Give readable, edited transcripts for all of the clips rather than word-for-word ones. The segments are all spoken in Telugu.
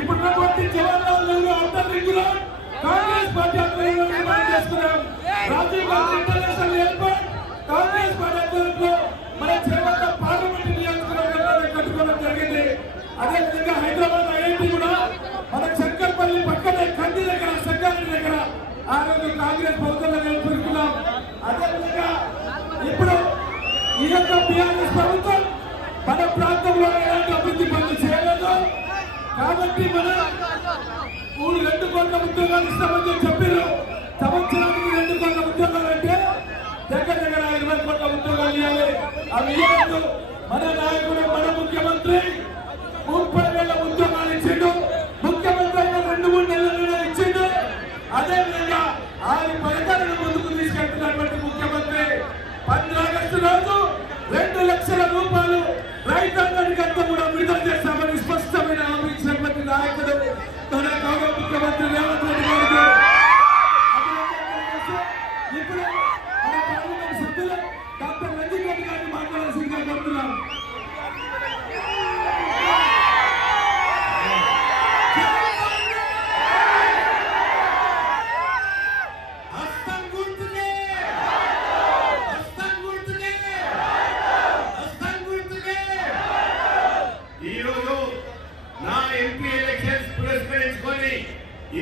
ఇప్పుడున్నటువంటి జవహర్లాల్ నెహ్రూ అంతర్నిధులు కాంగ్రెస్ పార్టీ ఆధ్వర్యంలో నిర్మాణం చేసుకున్నాం. Rajiv Gandhi international airport Congress party ఆధ్వర్యంలో మన చేవల్ల పార్లమెంట్ నియోజకవర్గంలో కట్టుకోవడం జరిగింది. అదేవిధంగా హైదరాబాద్ ఐఐటి కూడా మన శంకర్పల్లి పక్కనే కంది దగ్గర సంగారెడ్డి దగ్గర ఆ రోజు కాంగ్రెస్ ప్రభుత్వంలో నెలకొల్పుకున్నాం. అదేవిధంగా ఇప్పుడు ఈ యొక్క టీఆర్ఎస్ ప్రభుత్వం మన ప్రాంతంలో ఎలాంటి అభివృద్ధి పనులు చేయలేదు. కాబట్టి మన 2 కోట్ల ఉద్యోగాలు ఇస్తామని చెప్పారు. సంవత్సరానికి 2 కోట్ల ఉద్యోగాలు అంటే దగ్గర 20 కోట్ల ఉద్యోగాలు ఇవ్వాలి. అవి ఇవ్వలేదు. మన నాయకుడు మన ముఖ్యమంత్రి 30,000 ఉద్యోగాలు ఇచ్చిండు. ముఖ్యమంత్రి అయిన 2-3 నెలలు ఇచ్చిండు. అదేవిధంగా 6 పథకాలను ముందుకు తీసుకెళ్తున్నటువంటి ముఖ్యమంత్రి 15 ఆగస్టు రోజు 2 లక్షల రూపాయలు రైతాంగానికి అంతా కూడా విడుదల చేస్తామని స్పష్టమైన హామీ ఇచ్చినటువంటి నాయకుడు తన గౌరవ ముఖ్యమంత్రి రేవంత్ రెడ్డి గారికి ఇప్పుడు మన పార్లమెంట్ సభ్యులు డాక్టర్ రంజిత్ రెడ్డి గారిని మాట్లాడాల్సిందిగా కోరుతున్నాం.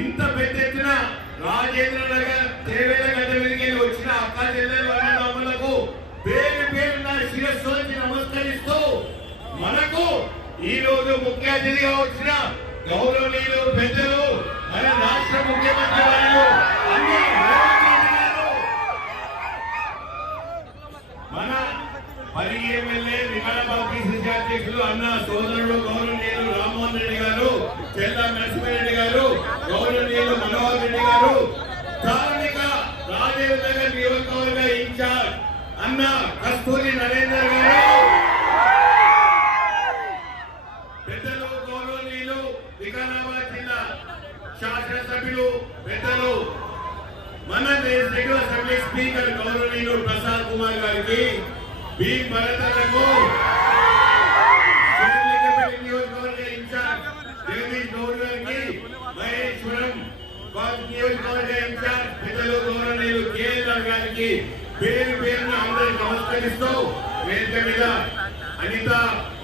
ఇంత పెద్ద ఎత్తున రాజేంద్ర నగర్ దేవేల గడ్డ మీదకి వచ్చిన అక్క చెల్లెలు అన్నదమ్ములకు పేరు పేరున శిరస్సు నమస్కరిస్తూ మనకు ఈ రోజు ముఖ్య అతిథిగా వచ్చిన గౌరవనీయులు పెద్దలు మన రాష్ట్ర ముఖ్యమంత్రి వారు మన పరిగి ఎమ్మెల్యే విమానబాబు పిసిసి అధ్యక్షులు అన్న సోదరుడు గౌరవనీయులు రామ్మోహన్ రెడ్డి గారు, చెల్లా నరసింహారెడ్డి గారు, గౌరవనీయులు మనోహర్ రెడ్డి గారు, స్థానిక రాజేంద్ర నగర్ నియోజకవర్గ ఇన్ఛార్జ్ అన్న కస్తూరి నరేందర్ గారు, పెద్దలు గౌరవనీయులు వికారాబాద్ జిల్లా శాసనసభ్యులు పెద్దలు మన లెజిస్లేటివ్ అసెంబ్లీ స్పీకర్ గౌరవనీయులు ప్రసాద్ కుమార్ గారికి, బి భరతలకు, నియోజకవర్గ ఇన్ఛార్జ్ జగదీష్ గౌడ్ గారికి, మహేశ్వరం నియోజకవర్గ ఇన్ఛార్జ్ పెద్దలు గౌరవనీయులు కేఎల్ఆర్ గారికి పేరు పేరున అందరికి నమస్కరిస్తూ వేదిక మీద అనిత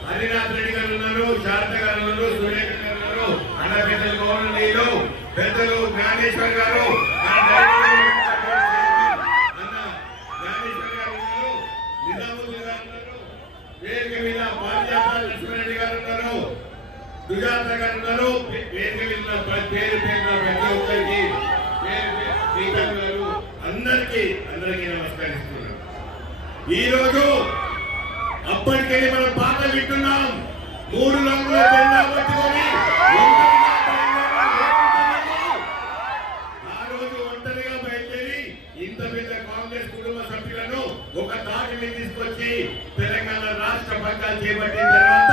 హరినాథ్ రెడ్డి గారు ఉన్నారు, శారద గారు ఉన్నారు, సురేఖ గారు ఉన్నారు, అన్న పెద్దలు గౌరవనీయులు పెద్దలు జ్ఞానేశ్వర్ గారు, వేదిక మీద పారిజాత లక్ష్మణరెడ్డి గారు ఉన్నారు, సుజాత గారు ఉన్నారు. వేదిక మీద పేరు పేరున ప్రతి ఒక్కరికి శ్రీకాంత్ గారు అందరికీ నమస్కరిస్తున్నారు. ఈ రోజు అప్పటికెళ్ళి మనం పాట వింటున్నాం. 3 రంగుల జెండా పట్టుకొని ఆ రోజు ఒంటరిగా బయలుదేరి ఇంత పెద్ద కాంగ్రెస్ కుటుంబ సభ్యులను ఒక తాటిని తీసుకొచ్చి తెలంగాణ రాష్ట్ర పగ్గాలు చేపట్టిన తర్వాత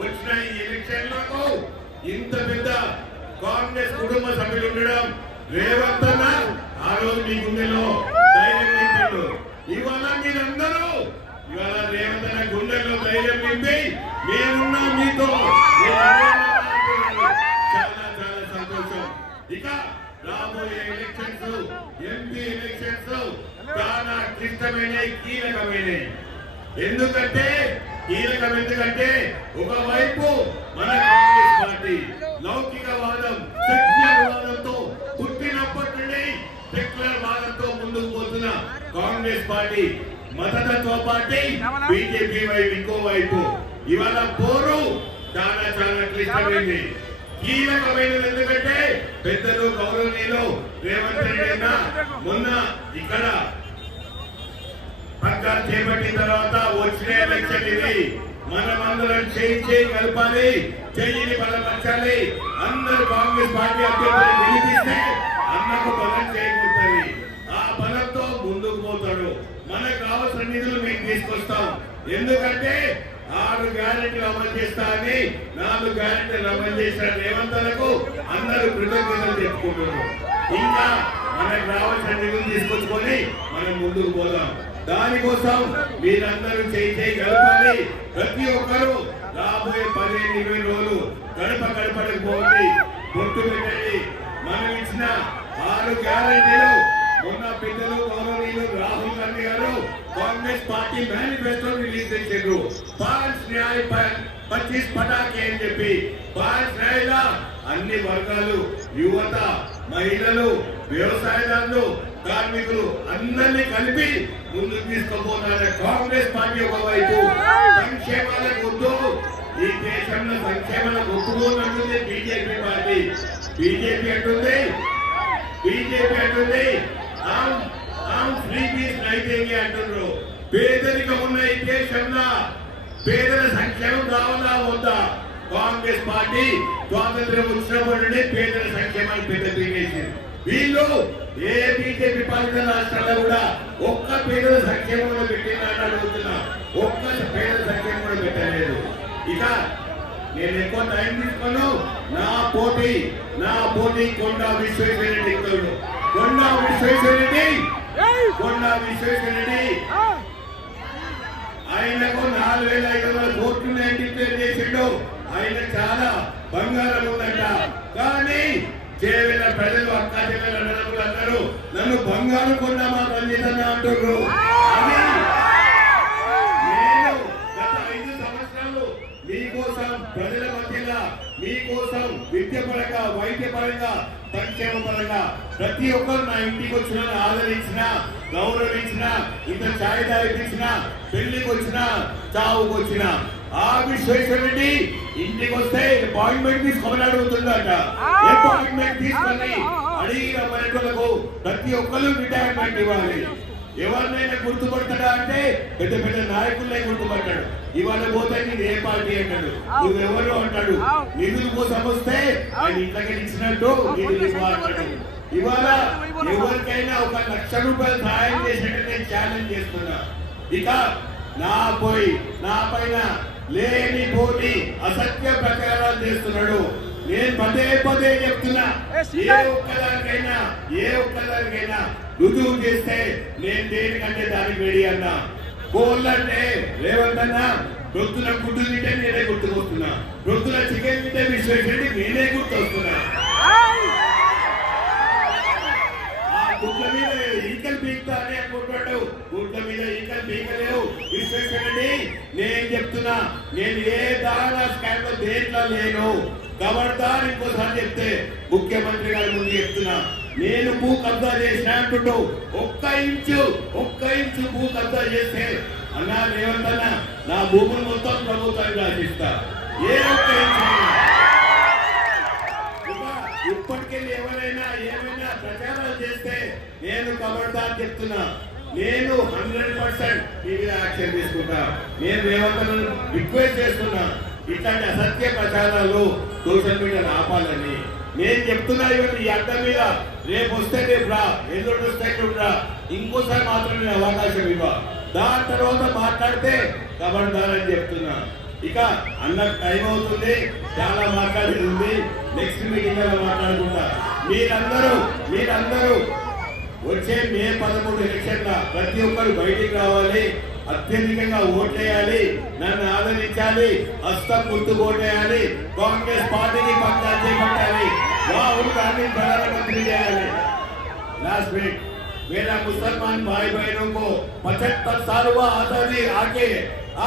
వచ్చిన ఈ ఎలక్షన్లకు ఇంత పెద్ద కాంగ్రెస్ కుటుంబ సభ్యులు ఉండడం రేవంత్ అన్న ఆ రోజు మీ గుండెలో ధైర్యం నింపాడు. ఇవాళ మీరందరూ ఇవాళ రేవంత్ అన్న గుండెల్లో ధైర్యం నింపి మేమున్నా మీతో చాలా చాలా సంతోషం. ఇక రాబోయే ఎలక్షన్స్ ఎంపీ ఎలక్షన్స్ చాలా క్లిష్టమైనవి, కీలకమైనవి. ఎందుకంటే ఒకవైపు మన కాంగ్రెస్ పార్టీ లౌకికవాదం శక్తివాదంతో పుట్టినప్పటి నుండి సెక్యులర్ వాదంతో ముందుకు పోతున్న కాంగ్రెస్ పార్టీ, మతతత్వ పార్టీ బీజేపీ వైపు ఇంకోవైపు ఇవాళ పోరు చాలా చాలా క్లిష్టమైంది, కీలకమైనది. ఎందుకంటే పెద్దలు గౌరవనీయులు రేవంత్ రెడ్డి మొన్న ఇక్కడ పగ్గాలు చేపట్టిన తర్వాత వచ్చిన ఎలక్షన్ ఇది. మనమందరం చేయి కలపాలి, చెయ్యిని బలపరచాలి. అందరూ కాంగ్రెస్ పార్టీ అభ్యర్థులు గెలిపిస్తే అన్నకు బలం చేకూరుతుంది. ఆ బలంతో ముందుకు పోతాడు. మనకు కావాల్సిన నిధులు మేము తీసుకొస్తాం. ఎందుకంటే 6 గ్యారెంటీలు అమలు చేస్తా అని 4 గ్యారెంటీలు అమలు చేసిన రేవంత్లకు అందరూ కృతజ్ఞతలు చెప్పుకుంటున్నారు. ఇంకా మనకు రావాల్సిన నిధులు తీసుకొచ్చుకొని మనం ముందుకు పోదాం. దానికోసం మీరందరూ చేయగలగాలి. ప్రతి ఒక్కరూ రాబోయే 15-20 రోజులు గడప గడపడకు పోండి, బొట్టు పెట్టండి. మనం ఇచ్చిన 6 గ్యారెంటీలు మొన్న పెద్దలు గౌరవనీయులు రాహుల్ గాంధీ గారు కాంగ్రెస్ పార్టీ మేనిఫెస్టో రిలీజ్ చేశారు. 5 న్యాయ 25 పటాకే అని చెప్పి 5 న్యాయాల అన్ని వర్గాలు, యువత, మహిళలు, వ్యవసాయదారులు, కార్మికులు అందరినీ కలిపి ముందుకు తీసుకుపోతారు. కాంగ్రెస్ పార్టీ ఒకవైపు సంక్షేమాలకు వద్దు, ఈ దేశంలో సంక్షేమాలకు ఒప్పుకోనంటుంది బీజేపీ పార్టీ. బీజేపీ అంటుంది ఫ్రీ పీస్ నైతేంగి అంటున్నారు. పేదరికం ఉన్న ఈ దేశంలో పేదల సంక్షేమం కావాలా వద్దా? కాంగ్రెస్ పార్టీ స్వాతంత్ర్యం వచ్చినప్పటి నుండి పేదల సంక్షేమాన్ని పెద్ద పీకేసింది. వీళ్ళు ఏ బీజేపీ పాలిత రాష్ట్రాల్లో కూడా ఒక్క పేదల సంక్షేమంలో పెట్టిందని అడుగుతున్నా. ఒక్క పేదల సంక్షేమం కూడా పెట్టలేదు. ఇక నేను ఎక్కువ టైం తీసుకోను. నా పోటీ కొండా విశ్వేశ్వరరెడ్డి. కొండా విశ్వేశ్వరరెడ్డి ఆయనకు 4,500 కోట్లు డిక్లేర్ చేసిండు. ఆయన చాలా బంగారం ఉందంట. కానీ చేవేల ప్రజలు, అక్క చెల్లెల నలుగురు అందరూ నన్ను బంగారు కొండ మా రంజితన్న అంటున్నారు. నేను గత 5 సంవత్సరాలు మీకోసం, ప్రజల మధ్యలో మీకోసం విద్య పరంగా, వైద్య పరంగా, సంక్షేమ పరంగా ప్రతి ఒక్కరు నా ఇంటికి వచ్చిన ఆదరించిన, గౌరవించిన, ఇంత ఛాయ్ తాగిపించిన, పెళ్లికి వచ్చిన, చావుకు వచ్చిన ఆ విశ్వేశ్వరరెడ్డి ఇంటికి వస్తే అపాయింట్మెంట్ తీసుకొని అడుగుతుందట. అపాయింట్మెంట్ తీసుకొని అడిగిన పర్యటనకు ప్రతి ఒక్కరు రిటైర్మెంట్ ఇవ్వాలి. ఎవరినైనా గుర్తుపడతాడా అంటే పెద్ద పెద్ద నాయకులనే గుర్తుపట్టాడు. ఇవాళ పోతే నీది ఏ పార్టీ అంటాడు, నువ్వెవరు అంటాడు. నిధుల కోసం వస్తే ఆయన ఇంట్లోకి ఇచ్చినట్టు నిధులు ఇవ్వాలంటాడు. ఇవాళ ఎవరికైనా 1 లక్ష రూపాయలు సహాయం చేసినట్టు నేను ఛాలెంజ్ చేస్తున్నా. ఇక నా పైన లేని పోటీ అసత్య ప్రచారాలు చేస్తున్నాడు. నేను పదే చెప్తున్నా, ఏ ఒక్కదానికైనా రుజువు చేస్తే నేను దేనికంటే దానికి రెడీ అన్నా. కోళ్ళంటే రేవంత్ అన్నా, రొద్దున గుడ్డు తింటే నేనే గుర్తుకొస్తున్నా, రొద్దున చికెన్ తింటే విశ్వేశ్వరరెడ్డి నేనే గుర్తొస్తున్నా. గుడ్ల మీద ఈకలు పీకుతా అని అనుకుంటాడు. గుడ్ల మీద ఈకలు పీకలేవు విశ్వేశ్వరరెడ్డి. నేను చెప్తున్నా, నేను ఏ దానా స్కామ్ లో దేంట్లో లేను. ఖబర్దార్ ఇంకోసారి చెప్తే ముఖ్యమంత్రి గారి ముందు చెప్తున్నా, నేను భూ కబ్జా చేసిన అంటుంటావు. ఒక్క ఇంచు భూ కబ్జా చేస్తే అన్నా రేవంత్ అన్న నా భూములు మొత్తం ప్రభుత్వానికి రాసిస్తా. ఏ ఒక్క ఇంచు ఇప్పటికెళ్ళి ఎవరైనా ఏమైనా ప్రచారాలు చేస్తే నేను ఖబర్దార్ చెప్తున్నా, నేను 100% మీ మీద యాక్షన్ తీసుకుంటా. నేను రేవంత్ రిక్వెస్ట్ చేస్తున్నా, ఇట్లాంటి అసత్య ప్రచారాలు సోషల్ మీడియాలో ఆపాలని నేను చెప్తున్నా. ఇవన్నీ ఈ అడ్డ మీద రేపు వస్తే రేపు రా, ఎల్లుండి వస్తే ఎల్లుండి రా, ఇంకోసారి మాత్రం నేను అవకాశం ఇవ్వ. దాని తర్వాత మాట్లాడితే ఖబర్దార్ అని చెప్తున్నా. ఇక అన్నకు టైం అవుతుంది, చాలా మాట్లాడేది ఉంది. నెక్స్ట్ మీటింగ్ లో మాట్లాడుకుంటా. మీరందరూ వచ్చే మే 11 ఎలక్షన్ ప్రతి ఒక్కరు బయటికి రావాలి, అత్యధికంగా ఓట్లేయాలి, నన్ను ఆదరించాలి, హస్తం గుర్తు ఓటేయాలి, కాంగ్రెస్ పార్టీకి పక్కా చేపట్టాలి, రాహుల్ గాంधी प्रधानमंत्री చేయాలి. लास्ट मिनट मेरा मुसलमान भाई बहनों को 75 साल हुआ आजादी आके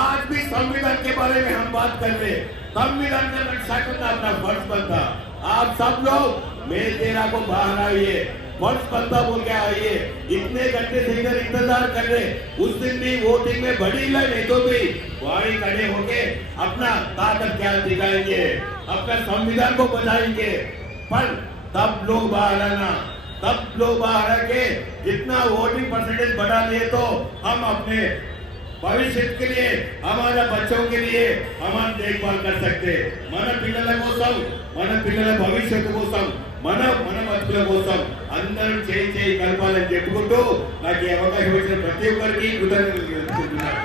आज भी संविधान के बारे में हम बात कर रहे। संविधान का रक्षा करना अपना फर्ज बनता। आप सब लोग मेरे तेरा को बाहर आइए, फर्ज बनता बोल के आइए। इतने घंटे से इधर इंतजार कर रहे, उस दिन भी वोटिंग में बड़ी लाइन है तो भी वाड़ी खड़े होके अपना ताकत क्या दिखाएंगे, अपना संविधान को बचाएंगे। पर तब लोग बाहर आना, तब लोग बाहर आके जितना वोटिंग परसेंटेज बढ़ा लिए तो हम अपने भविष्य के लिए, हमारे बच्चों के लिए हमारी देखभाल कर सकते। मन पिల్లల కోసం, మన పిల్లల భవిష్యత్తు కోసం, మన బతుకుల కోసం అందరూ చేయి కలపాలని చెప్పుకుంటూ నాకు ఈ అవకాశం ఇచ్చిన ప్రతి ఒక్కరికి కృతజ్ఞతలు తెలుపుతున్నాను.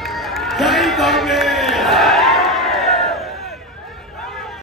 జై కాంగ్రెస్.